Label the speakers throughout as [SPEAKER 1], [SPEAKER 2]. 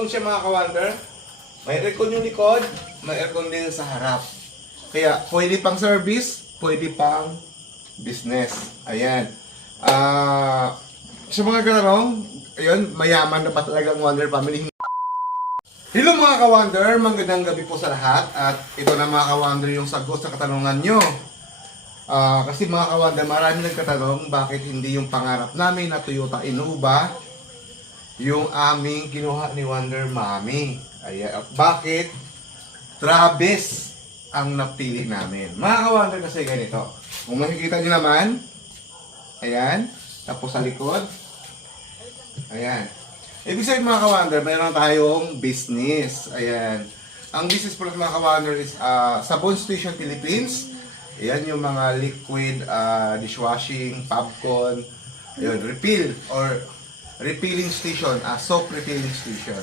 [SPEAKER 1] aircon siya mga ka-wonder. May aircon yung likod, may aircon din sa harap. Kaya pwede pang service, pwede pang business. Ayan. Ah, sa mga ganarong, ayun, mayaman na pa talaga ang Wonder Family. Hello mga ka-wonder, magandang gabi po sa lahat at ito na mga ka-wonder yung sagot sa katanungan nyo. Ah, kasi mga ka-wonder, marami nagkatanong bakit hindi yung pangarap namin na Toyota Innova yung aming kinuha ni Wonder Mommy. Ayan, at bakit Travis ang napili namin. Mga ka-wonder kasi ganito. Kung makikita nyo naman, ayan, tapos sa likod, ayan. Ibig sabihin mga ka-wonder, mayroon tayong business. Ayan. Ang business ng mga ka-wonder is uh, Sabon Station Philippines. Ayan yung mga liquid ah, dishwashing, popcorn, ayun, refill or refilling station, ah, soap refilling station.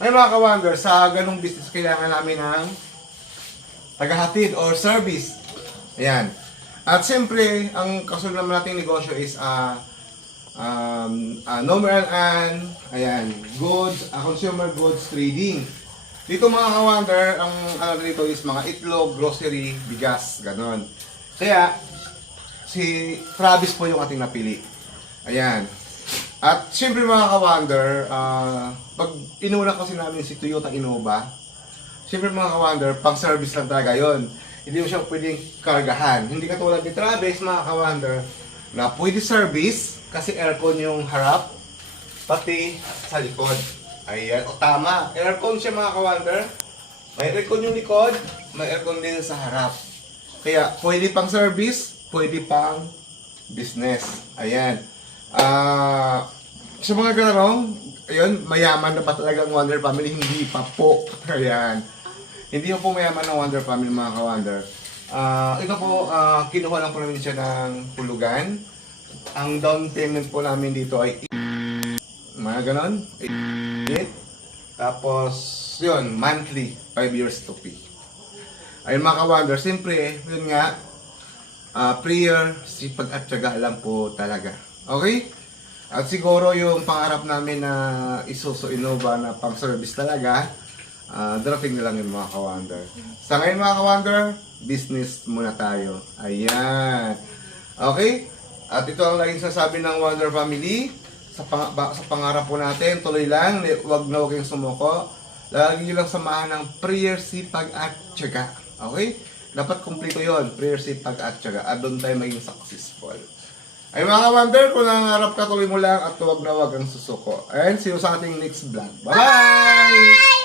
[SPEAKER 1] Ay mga ka-wonder, sa ganong business kailangan namin ng tagahatid or service. Ayan. At siyempre, ang kasunod naman nating negosyo is ah um, uh, number and ayan, goods, ah, consumer goods trading. Dito mga ka-wonder, ang ano dito is mga itlog, grocery, bigas, ganon. Kaya, si Travis po yung ating napili. Ayan. At siyempre mga ka-wonder, ah, pag inuna kasi namin si Toyota Innova, siyempre mga ka-wonder, pang service lang talaga yon. Hindi mo siya pwedeng kargahan. Hindi katulad ni Travis mga ka-wonder, na pwede service kasi aircon yung harap, pati sa likod. Ayan, o tama. Aircon siya mga ka-wonder. May aircon yung likod, may aircon din sa harap. Kaya pwede pang service, pwede pang business. Ayan. Ah, sa mga ganarong, ayun, mayaman na pa talaga ang Wonder Family, hindi pa po. Ayan. Hindi po mayaman ang Wonder Family mga ka-Wonder. Ah, ito po, ah, kinuha lang po ng hulugan. Ang down payment po namin dito ay mga ganon. 8. Tapos, yun, monthly, 5 years to pay. Ayun mga ka-Wonder, siyempre, yun nga, ah, prayer, sipag at tiyaga lang po talaga. Okay? At siguro yung pangarap namin na isuso Innova na pang service talaga, ah darating na lang yung mga ka-wonder. Sa ngayon mga ka-wonder, business muna tayo. Ayan. Okay? At ito ang laging sasabi ng Wonder Family. Sa, pang, sa pangarap po natin, tuloy lang, wag na wag kayong sumuko. Lagi nyo lang samahan ng prayer, sipag at tiyaga. Okay? Dapat kumpleto yon prayer, sipag at tiyaga. At doon tayo maging successful. Ay mga wonder, kung nangarap ka, tuloy mo lang at huwag na huwag ang susuko. And see you sa ating next vlog. Bye-bye!